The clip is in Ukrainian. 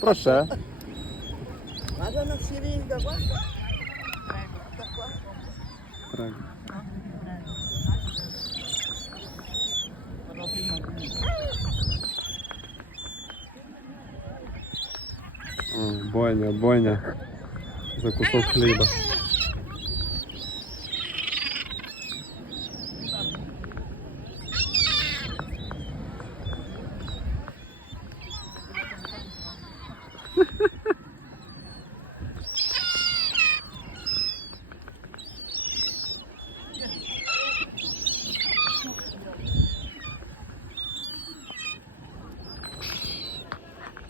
Proszę. Vada na seringa, guarda. Prego. Бойня за кусок хліба.